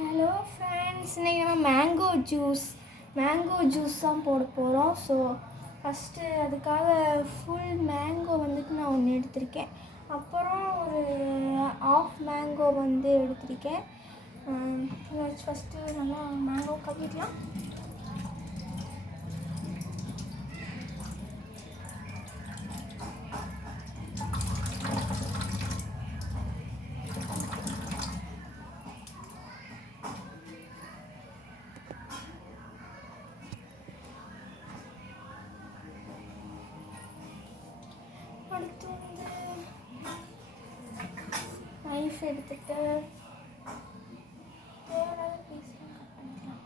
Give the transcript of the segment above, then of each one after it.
Hello friends, இன்றைக்கி நம்ம mango juice தான் போட போகிறோம். ஸோ ஃபஸ்ட்டு அதுக்காக ஃபுல் மேங்கோ வந்துட்டு நான் ஒன்று எடுத்திருக்கேன். அப்புறம் ஒரு ஆஃப் மேங்கோ எடுத்திருக்கேன். ஃபஸ்ட்டு நல்லா மேங்கோ கழுவிக்கலாம். அடுத்து நைஃப் எடுத்துட்டு தேவையான பீஸ்லாம் கட் பண்ணிக்கலாம்.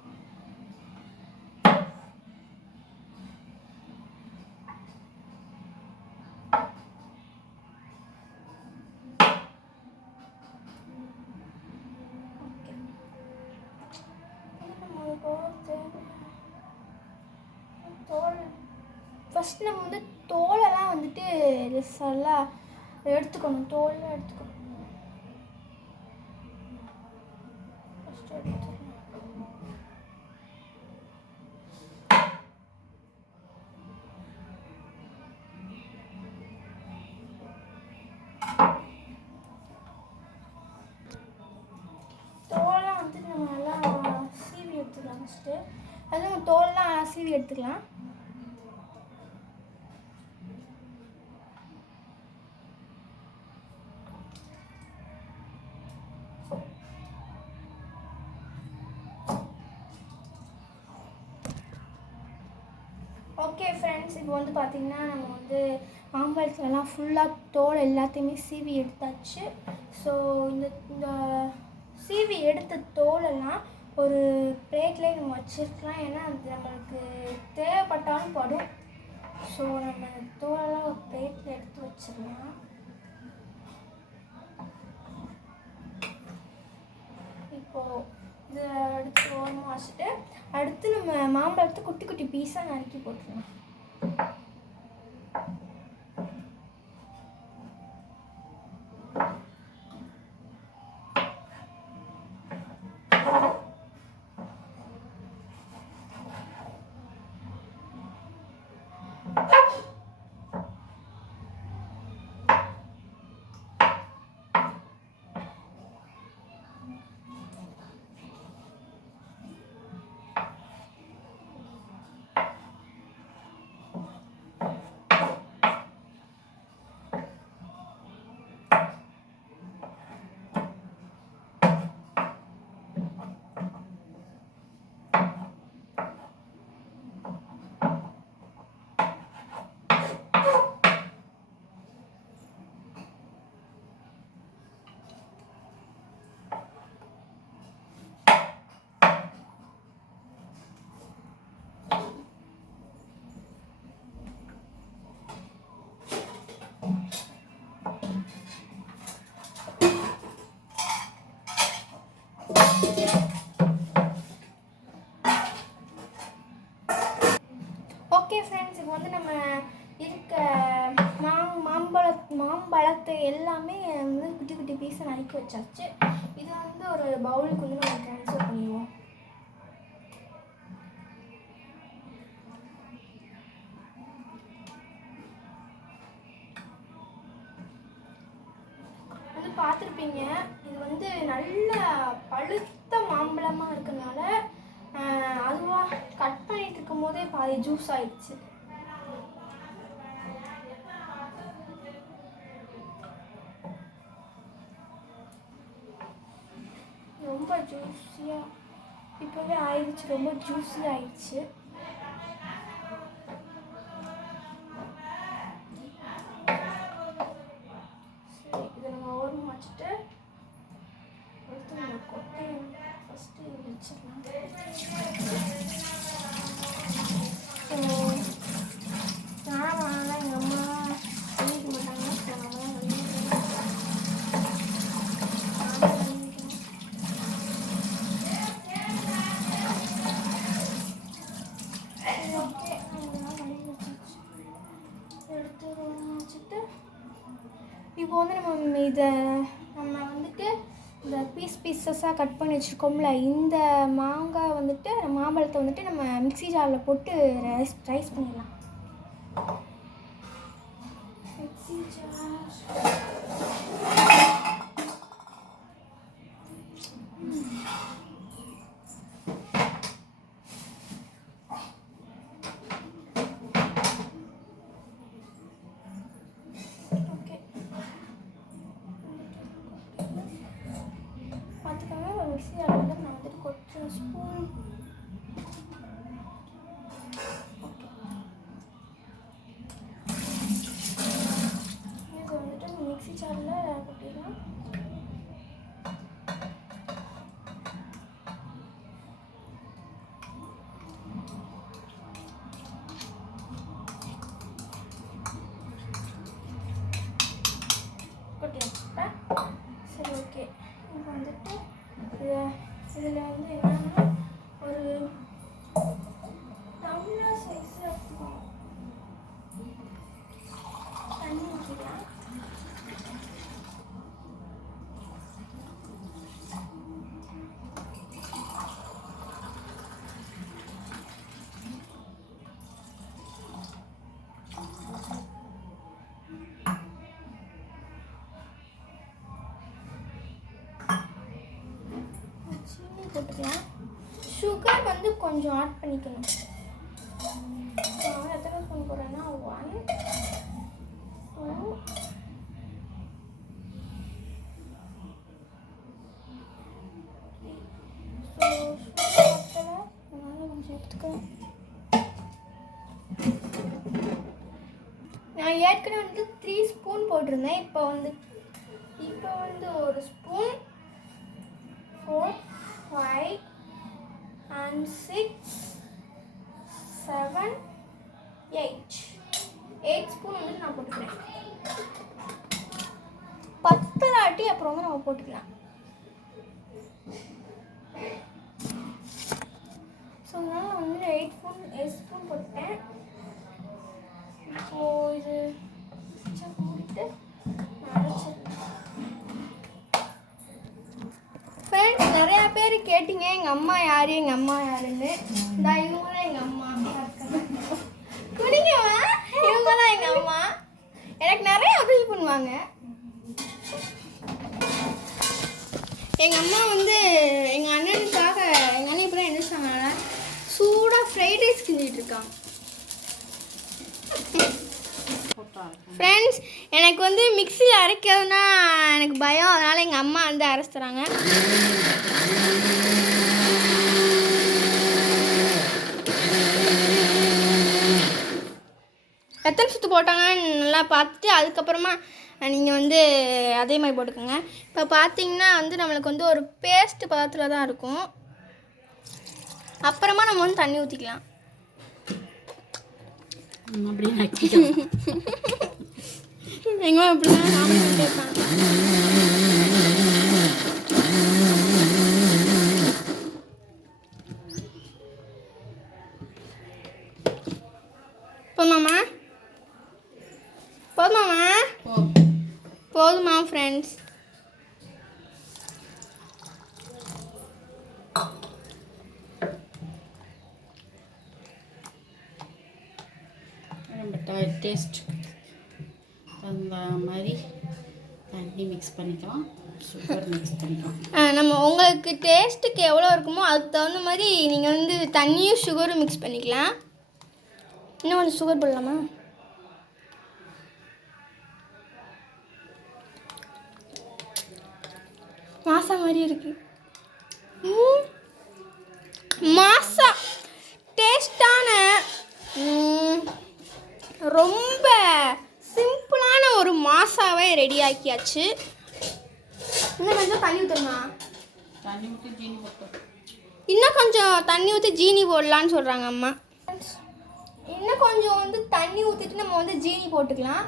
ஃபஸ்ட் நம்ம தோலெல்லாம் எல்லாம் எடுத்துக்கணும். தோலெலாம் எடுத்துக்கணும். ஃபஸ்ட்டு எடுத்துக்கணும். தோலெலாம் நம்ம நல்லா சீவி எடுத்துக்கலாம். ஃபஸ்ட்டு அதுவும் தோலெலாம் சீவி எடுத்துக்கலாம். ஓகே ஃப்ரெண்ட்ஸ், இப்போ பார்த்தீங்கன்னா நம்ம மாம்பழத்துலலாம் ஃபுல்லாக தோல் எல்லாத்தையுமே சீவி எடுத்தாச்சு. ஸோ இந்த சீவி எடுத்த தோலெல்லாம் ஒரு பிளேட்லேயே நம்ம வச்சுருக்கலாம். ஏன்னா அது நம்மளுக்கு தேவைப்பட்டாலும் படும். ஸோ நம்ம தோலெல்லாம் ஒரு பிளேட்டில் எடுத்து வச்சிடலாம். இப்போது இதை எடுத்து ஓரமாக வச்சுட்டு அடுத்து நம்ம மாம்பழத்தை குட்டி குட்டி பீஸாக நறுக்கி போட்டுருவோம். ஓகே ஃப்ரெண்ட்ஸ், இப்போ நம்ம இருக்க மாம்பழத்தை எல்லாமே குட்டி குட்டி பீஸை நறுக்கி வச்சாச்சு. இதை ஒரு பவுலுக்கு நம்ம ட்ரான்ஸ்ஃபர் பண்ணிடுவோம். பார்த்துருப்பீங்க, இது நல்ல பழுத்த மாம்பழமாக இருக்கனால அதுவாக கட் பண்ணிட்டு இருக்கும் போதே பாதி ஜூஸ் ஆயிடுச்சு. ரொம்ப ஜூஸியாக இப்போவே ஆயிடுச்சு. ரொம்ப ஜூஸி ஆயிடுச்சு. சரி, இதை நம்ம ஓரமாக வச்சுட்டு அடுத்து நம்ம கொட்டையை ஃபஸ்ட்டு வச்சிடலாம். எங்கள் அம்மா பண்ணிக்க மாட்டாங்க. ஸோ இப்போ நம்ம இதை இந்த பீஸ் பீசஸாக கட் பண்ணி வச்சுருக்கோம்ல, இந்த மாங்காய் வந்துட்டு மாம்பழத்தை வந்துட்டு நம்ம மிக்ஸி ஜாரில் போட்டு ரைஸ் பண்ணிடலாம். மிக்ஸி ஜார் மிக்ஸி ஜாரில் வந்து நான் வந்துட்டு கொஞ்சம் ஸ்பூன் இது வந்துட்டு மிக்ஸி ஜாரில் கொட்டிடலாம். கொட்டி வச்சுப்பேன். சரி, ஓகே. இப்போ வந்துட்டு இதில் வந்து என்னன்னா ஒரு டம்ளர் சைஸ் தண்ணி ஊற்றிக்கலாம். போட்டுக்கலாம். சுகர் வந்து கொஞ்சம் ஆட் பண்ணிக்கணும். எத்தனை ஸ்பூன் போடுறேன்னா 1 2 கொஞ்சம் எடுத்துக்கிறேன். நான் ஏற்கனவே வந்து 3 ஸ்பூன் போட்டிருந்தேன். இப்போ வந்து ஒரு ஸ்பூன் 4 5 and 6 7 8 ஸ்பூன் வந்து நான் போட்டுக்கிறேன். 10 ஆட்டி அப்புறம் வந்து நம்ம போட்டுக்கலாம். ஸோ நான் வந்து 8 ஸ்பூன் போட்டேன். ஸோ இது போட்டு ஃப்ரெண்ட்ஸ், நிறையா பேர் கேட்டிங்க எங்கள் அம்மா யாருன்னு. இவங்க தான் எங்கள் அம்மா. குடிங்கம்மா, இவங்க தான் எங்கள் அம்மா. எனக்கு நிறைய உதவி பண்ணுவாங்க. எங்கள் அம்மா வந்து எங்கள் அண்ணனுக்காக எங்கள் அண்ணன் இப்போ என்ன சொன்னாங்க, சூடாக ஃப்ரைட் ரைஸ் கிண்டிட்டு இருக்காங்க. ஃப்ரெண்ட்ஸ், எனக்கு வந்து மிக்ஸியில் அரைக்கிறதுனா எனக்கு பயம். அதனால் எங்கள் அம்மா வந்து அரைச்சி தராங்க. எத்தனை சுற்று போட்டாங்கன்னு நல்லா பார்த்துட்டு அதுக்கப்புறமா நீங்கள் வந்து அதே மாதிரி போட்டுக்கோங்க. இப்போ பார்த்தீங்கன்னா வந்து நம்மளுக்கு வந்து ஒரு பேஸ்ட் பதத்தில் தான் இருக்கும். அப்புறமா நம்ம வந்து தண்ணி ஊற்றிக்கலாம். எங்க இப்படிதான் கேட்பாங்க. போதுமா ஃப்ரெண்ட்ஸ்? டேஸ்ட் அந்த மாதிரி தண்ணி மிக்ஸ் பண்ணிக்கலாம், சுகர் மிக்ஸ் பண்ணிக்கலாம். நம்ம உங்களுக்கு டேஸ்ட்டுக்கு எவ்வளோ இருக்குமோ அதுக்கு தகுந்த மாதிரி நீங்கள் வந்து தண்ணியும் சுகரும் மிக்ஸ் பண்ணிக்கலாம். இன்னும் கொஞ்சம் சுகர் போடலாமா? மாசா மாதிரி இருக்கு. மாசா டேஸ்டான ரொம்ப சிம்பிளான ஒரு மாசாவை ரெடி ஆக்கியாச்சு. இன்னும் கொஞ்சம் தண்ணி ஊற்றணுமா? தண்ணி ஊற்றி ஜீனி போட்டோம். இன்னும் கொஞ்சம் தண்ணி ஊற்றி ஜீனி போடலான்னு சொல்கிறாங்க அம்மா. இன்னும் கொஞ்சம் வந்து தண்ணி ஊற்றிட்டு நம்ம வந்து ஜீனி போட்டுக்கலாம்.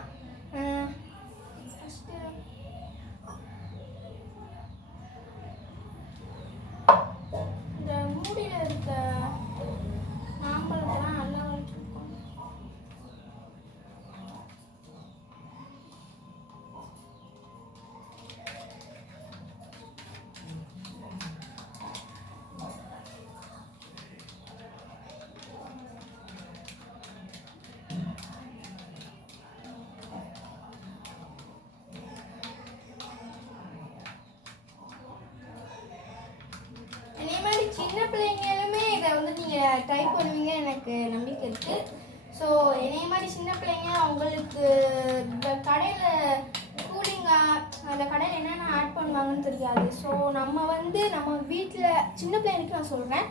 இந்த மூடியில் இருக்க மாம்பழத்தெல்லாம் நல்லா வளர்த்துருக்கோம். சின்ன பிள்ளைங்களுமே இதை வந்து நீங்கள் ட்ரை பண்ணுவீங்க எனக்கு நம்பிக்கை இருக்குது. ஸோ என்னைய மாதிரி சின்ன பிள்ளைங்க அவங்களுக்கு இந்த கடையில் கூலிங்காக அந்த கடையில் என்னென்ன ஆட் பண்ணுவாங்கன்னு தெரியாது. ஸோ நம்ம வீட்டில் சின்ன பிள்ளைங்களுக்கு நான் சொல்கிறேன்,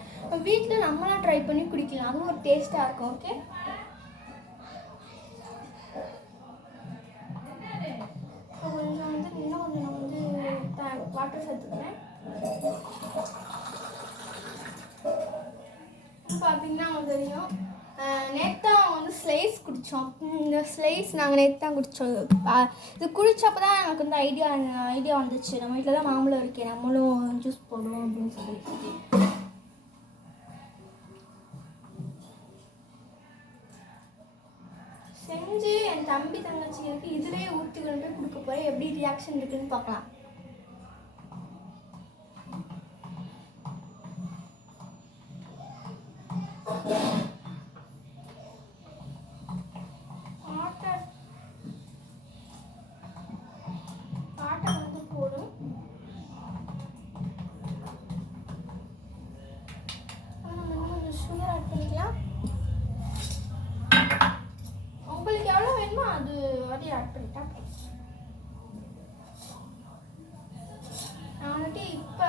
வீட்டில் நம்மளாம் ட்ரை பண்ணி குடிக்கலாம். அதுவும் ஒரு டேஸ்ட்டாக இருக்கும். ஓகே, கொஞ்சம் வந்து இன்னும் கொஞ்சம் நான் வந்து வாட்டர் சேர்த்துக்கிறேன். பார்த்தீங்கன்னா உங்களுக்கு தெரியும், நேற்று தான் வந்து ஸ்லைஸ் குடித்தோம். இந்த ஸ்லைஸ் நாங்கள் நேற்று தான் குடித்தோம். இது குடித்தப்போ தான் எனக்கு வந்து ஐடியா வந்துச்சு, நம்ம வீட்டில் தான் மாம்பழம் இருக்கே, நம்மளும் ஜூஸ் போடுவோம் அப்படின்னு சொல்லி. செஞ்சு என் தம்பி தங்கச்சிங்களுக்கு இதிலே ஊற்றி கொண்டு போய் கொடுக்க போகிறேன். எப்படி ரியாக்ஷன் இருக்குன்னு பார்க்கலாம். உங்களுக்கு எவ்வளோ வேணுமோ அது வரைய ஆட் பண்ணிட்டா. நான் வந்துட்டு இப்போ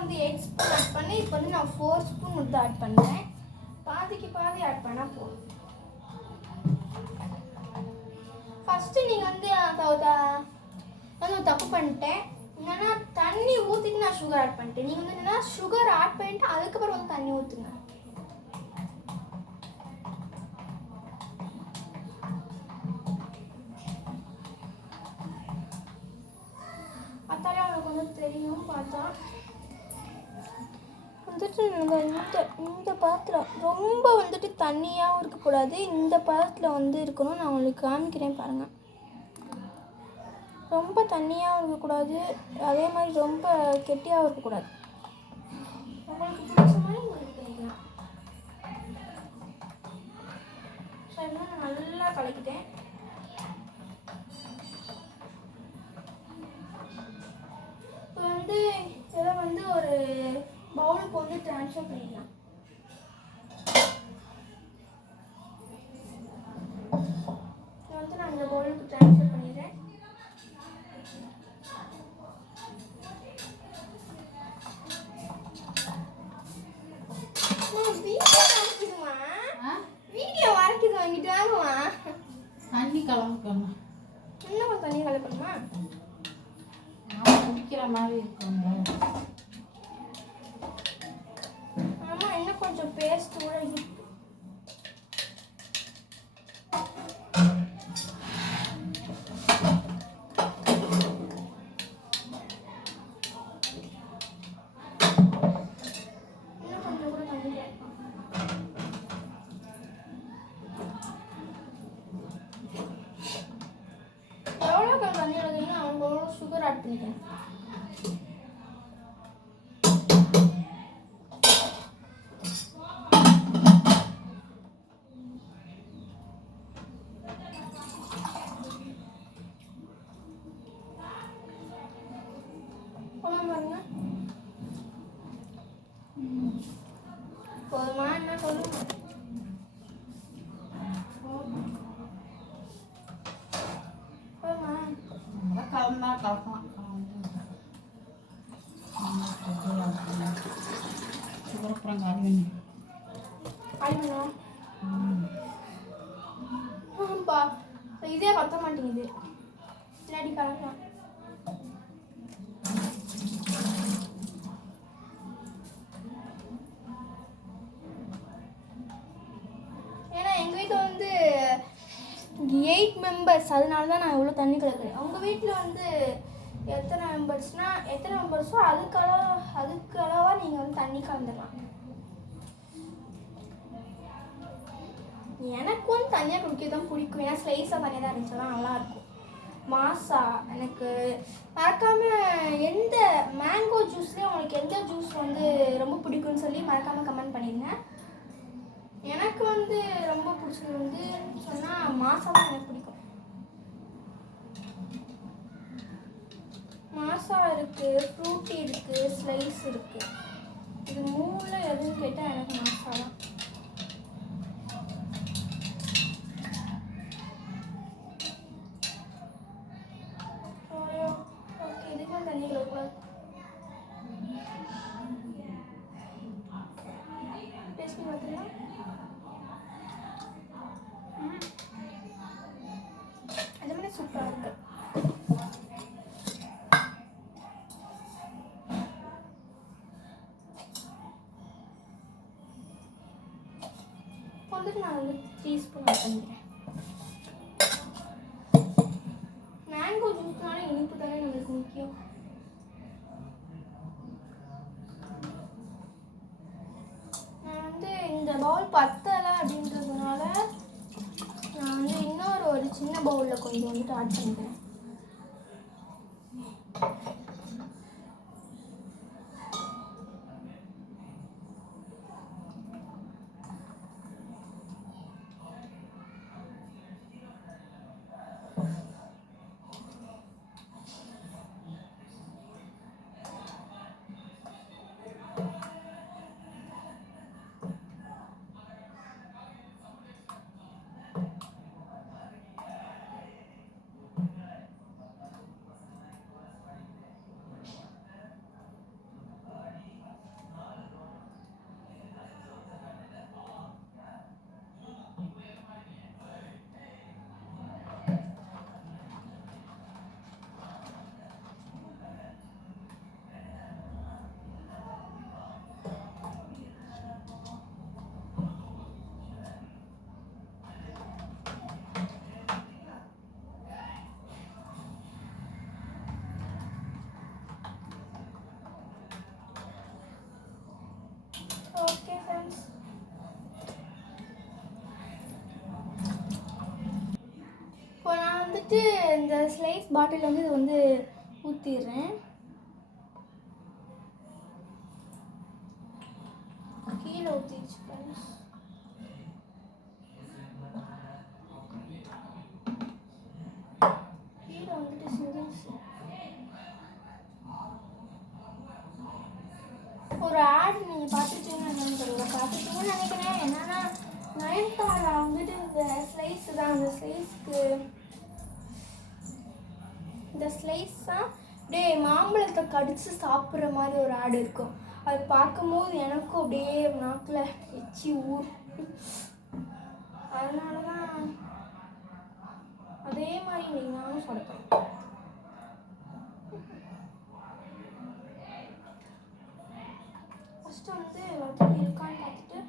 வந்து 8 ஸ்பூன் ஆட் பண்ணி இப்போ வந்து நான் 4 ஸ்பூன் மட்டும் ஆட் பண்ணுறேன். பாதிக்கு பாதி ஆட் பண்ணால் போதும். ஃபஸ்ட்டு நீங்கள் வந்து தப்பு பண்ணிட்டேன். என்னன்னா தண்ணி ஊற்றிட்டு நான் சுகர் ஆட் பண்ணிட்டேன். நீங்கள் வந்து என்னன்னா சுகர் ஆட் பண்ணிட்டு அதுக்கப்புறம் வந்து தண்ணி ஊற்றுங்க. பார்த்தாலே அவனுக்கு வந்து தெரியும். பார்த்தா வந்துட்டு இந்த பாத்திரம் ரொம்ப வந்துட்டு தண்ணியாகவும் இருக்கக்கூடாது, இந்த பாத்திரத்தில் வந்து இருக்கணும். நான் உங்களுக்கு காமிக்கிறேன் பாருங்கள். ரொம்ப தண்ணியாகவும் இருக்கக்கூடாது, அதே மாதிரி ரொம்ப கெட்டியாகவும் இருக்கக்கூடாது. உங்களுக்கு பிடிச்ச மாதிரி உங்களுக்கு பண்ணிக்கலாம். சரி, நான் நல்லா கலக்கிட்டேன். இப்போ வந்து இதை வந்து ஒரு பவுலுக்கு வந்து ட்ரான்ஸ்ஃபர் பண்ணிடலாம். இதை வந்து நான் இந்த பவுலுக்கு ட்ரான்ஸ்ஃபர் பண்ணிடுறேன். வீடியோ வரைக்குது வாங்கிட்டு வாங்குவா. தண்ணி கலக்கணும். இன்னும் தண்ணி கலக்கணுமா? குடிக்கிற மாதிரி இருக்குங்க. ஆமாம், இன்னும் கொஞ்சம் பேஸ்ட் கூட இருக்கு. சுகர் ஆட் பண்ணிக்கிறேன். பாருங்க, போதுமா என்ன சொல்லுங்க. கலந்தா கலக்கலாம். சுகர் அப்புறம் காலி பண்ணுவோம். இதே பத்த மாட்டேங்குது. பின்னாடி கலக்கலாம். ஏன்னா எங்கள் வீட்டில் வந்து 8 மெம்பர்ஸ், அதனால தான் நான் இவ்வளோ தண்ணி கலக்குறேன். உங்கள் வீட்டில் வந்து எத்தனை மெம்பர்ஸோ அதுக்கு அளவாக நீங்கள் வந்து தண்ணி கலந்துடலாம். எனக்கு வந்து தனியாக குடிக்க தான் பிடிக்கும். ஏன்னா ஸ்லைஸாக தனியாக தான் இருந்துச்சு, தான் நல்லாயிருக்கும். மாசா எனக்கு மறக்காமல் எந்த மேங்கோ ஜூஸ்லேயே உங்களுக்கு எந்த ஜூஸ் வந்து ரொம்ப பிடிக்கும்னு சொல்லி மறக்காமல் கமெண்ட் பண்ணிடுங்க. எனக்கு வந்து ரொம்ப பிடிச்சது வந்து சொன்னால் மாசா தான் எனக்கு பிடிக்கும். மாசா இருக்குது, ஃப்ரூட்டி இருக்குது, ஸ்லைஸ் இருக்குது. இது மூணில் எதுன்னு கேட்டால் எனக்கு மசாலா. ஓகே, இதுக்கும் தண்ணி விடக்கூடாது. டேஸ்ட் பண்ணி பார்த்துக்கலாம். அது மாதிரி சூப்பராக இருக்கு. வந்துட்டு நான் வந்து 3 ஸ்பூன் ஆட் பண்ணிக்கிறேன். மேங்கோ ஜூஸ்னால இனிப்பு தானே நம்மளுக்கு முக்கியம். நான் வந்து இந்த பவுல் பத்தலை அப்படின்றதுனால நான் வந்து இன்னொரு ஒரு சின்ன பவுலில் கொஞ்சம் வந்துட்டு ஆட் பண்ணிக்கிறேன். ஓகே ஃப்ரெண்ட்ஸ், இப்போ நான் வந்துட்டு இந்த ஸ்லைஸ் பாட்டில் வந்து இது வந்து ஊற்றிடுறேன். கீழே ஊற்றிடுச்சு ஃப்ரெண்ட்ஸ். கீழே வந்துட்டு சிங்கிள்ஸ் ஒரு ஆட் நீங்கள் பார்த்துட்டீங்கன்னு தெரியல, பார்த்துட்டீங்கன்னு நினைக்கிறேன். என்னன்னா நயன்தாரா வந்துட்டு இந்த ஸ்லைஸ் தான், அந்த ஸ்லைஸ்க்கு இந்த ஸ்லைஸ் தான் அப்படியே மாம்பழத்தை கடிச்சு சாப்பிட்ற மாதிரி ஒரு ஆடு இருக்கும். அது பார்க்கும்போது எனக்கும் அப்படியே நாக்கில் எச்சி ஊர். அதனால தான் அதே மாதிரி இன்னைக்கு நானும் சாப்பிட்டேன். ஃபஸ்ட்டு வந்து வதக்கி இருக்கான்னு பார்த்துட்டு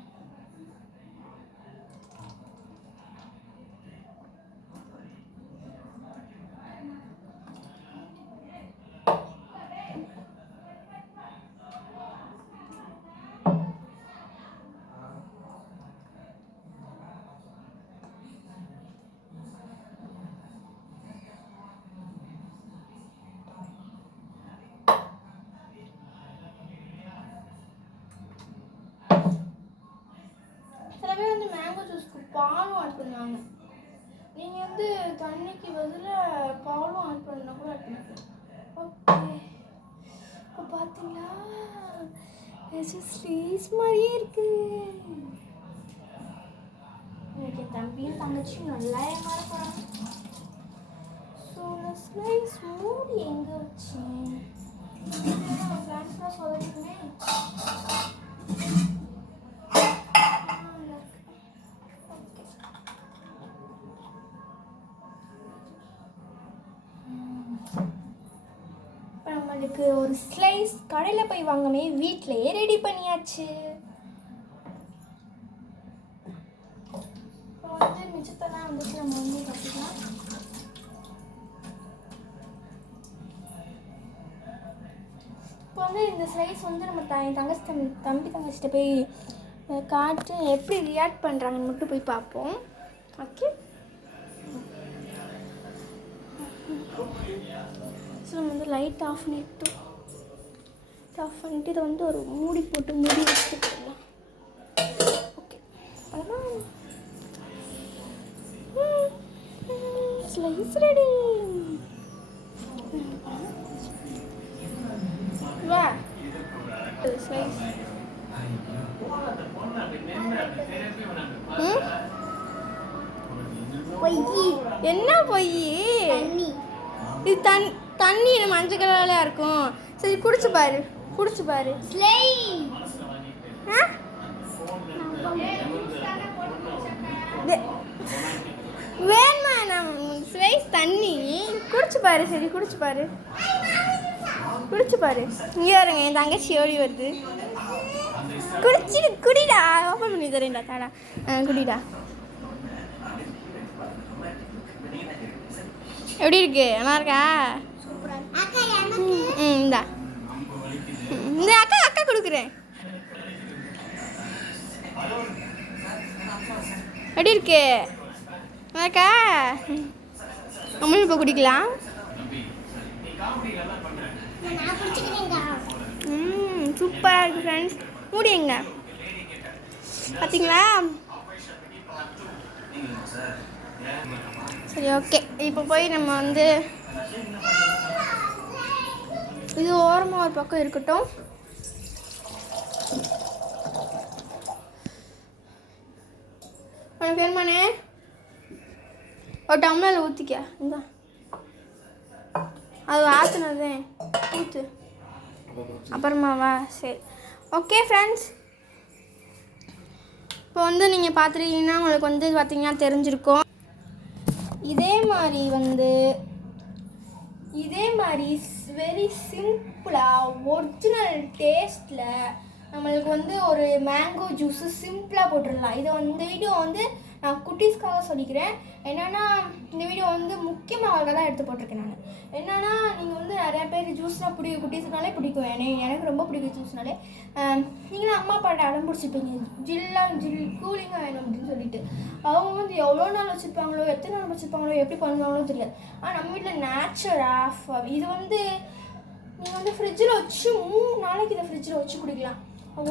சில பேர் வந்து மேங்கோ ஜூஸ்க்கு பாலும் ஆட் பண்ணுவாங்க. நீங்கள் வந்து தண்ணிக்கு பதிலாக பாலும் ஆட் பண்ணா கூட ஆட் பண்ணிக்கலாம். ஓகே, இப்போ பார்த்தீங்களா ஸ்லீஸ் மாதிரியே இருக்கு. எனக்கு என் தம்பியும் தங்கச்சியும் நல்லா ஏமாற போகிறாங்க. ஸோ நான் ஸ்லைஸ் மூடி எங்கே வச்சேன்? ஃப்ளான்ஸ்லாம் சொல்லிட்டுமே நம்மளுக்கு ஒரு ஸ்லைஸ் கடையில் போய் வாங்கவே வீட்டிலையே ரெடி பண்ணியாச்சு. இப்போ வந்து மிச்சத்தெல்லாம் வந்துட்டு நம்ம வந்து கட்டிக்கலாம். இப்போ வந்து இந்த ஸ்லைஸ் வந்து நம்ம தம்பி தங்கச்சிட்ட போய் காட்டு எப்படி ரியாக்ட் பண்ணுறாங்கன்னு மட்டும் போய் பார்ப்போம். ஓகே, ஸோ நம்ம வந்து லைட் ஆஃப் பண்ணிட்டு இதை வந்து ஒரு மூடி போட்டு மூடி வச்சுக்கலாம். ஓகே, அதான் ஸ்லைஸ் ரெடி. வா ஸ்லைஸ் ம்? என்ன பொய்? இது தண்ணி மஞ்சள் கலர்ல இருக்கும். சரி குடிச்சு பாரு, குடிச்சு பாரு. ஆ? வேணுமா? ஸ்வைஸ் தண்ணி குடிச்சு பாரு. சரி குடிச்சு பாரு, குடிச்சு பாரு. இங்கே வருங்க, என் தங்கச்சி ஓடி வருது. குடிடா, ஓப்பன் பண்ணி தரேன்டா, தாடா. குடிடா. எப்படி இருக்கு? நல்லா இருக்கா? இந்தா, இந்த அக்கா கொடுக்குறேன். எப்படி இருக்கு? நல்லா இருக்கா? நம்மளும் இப்போ குடிக்கலாம். சூப்பராக இருக்குது ஃப்ரெண்ட்ஸ். மூடிங்க. பார்த்தீங்களா? சரி ஓகே, இப்போ போய் நம்ம வந்து இது ஓரமாக ஒரு பக்கம் இருக்கட்டும். உனக்கு வேணுமானே ஒரு டம்ளரில் ஊற்றிக்க. இந்த அது ஆற்றுனதே ஊற்று. அப்புறமாவா? சரி ஓகே ஃப்ரெண்ட்ஸ். இப்போ வந்து நீங்கள் பார்த்துருக்கீங்கன்னா உங்களுக்கு வந்து பார்த்தீங்கன்னா தெரிஞ்சிருக்கும். இதே மாதிரி வெரி சிம்பிளாக ஒரிஜினல் டேஸ்ட்டில் நம்மளுக்கு வந்து ஒரு மேங்கோ ஜூஸு சிம்பிளாக போட்டுடலாம். இதை இந்த வீடியோ வந்து நான் குட்டீஸ்க்காக சொல்லிக்கிறேன். என்னென்னா இந்த வீடியோ வந்து முக்கியமாக தான் எடுத்து போட்டிருக்கேன் நான். என்னென்னா நீங்கள் வந்து நிறையா பேர் ஜூஸ்னால் பிடிக்கும், குட்டீஸ்னாலே பிடிக்கும். எனக்கு ரொம்ப பிடிக்கும் ஜூஸ்னாலே. நீங்களும் அம்மா அப்பாட்ட அடம் பிடிச்சிப்பீங்க, கூலிங்காக வேணும் அப்படின்னு சொல்லிட்டு. அவங்க வந்து எவ்வளோ நாள் வச்சுருப்பாங்களோ, எத்தனை நாள் வச்சுருப்பாங்களோ, எப்படி பண்ணுவாங்களோ தெரியாது. ஆனால் நம்ம வீட்டில் நேச்சுரலாக இது வந்து நீங்கள் வந்து ஃப்ரிட்ஜில் வச்சு 3 நாளைக்கு இதை ஃப்ரிட்ஜில் வச்சு குடிக்கலாம்.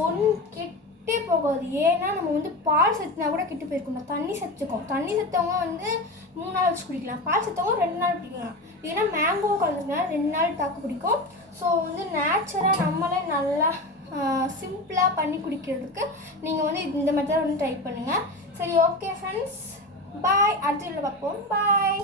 ஒன்றும் கெட்டே போகாது. ஏன்னா நம்ம வந்து பால் சத்துனா கூட கெட்டு போயிருக்கணும். தண்ணி சத்தவங்க வந்து 3 நாள் வச்சு குடிக்கலாம். பால் சத்தவங்க 2 நாள் குடிக்கலாம். ஏன்னா மேங்கோ கலந்துனா 2 நாள் தாக்கு பிடிக்கும். ஸோ வந்து நேச்சுரலாக நம்மளே நல்லா சிம்பிளாக பண்ணி குடிக்கிறதுக்கு நீங்கள் வந்து இந்த மெத்தட் வந்து ட்ரை பண்ணுங்கள். சரி ஓகே ஃப்ரெண்ட்ஸ், பாய். அடுத்த வீடியோவில் பார்ப்போம். பாய்.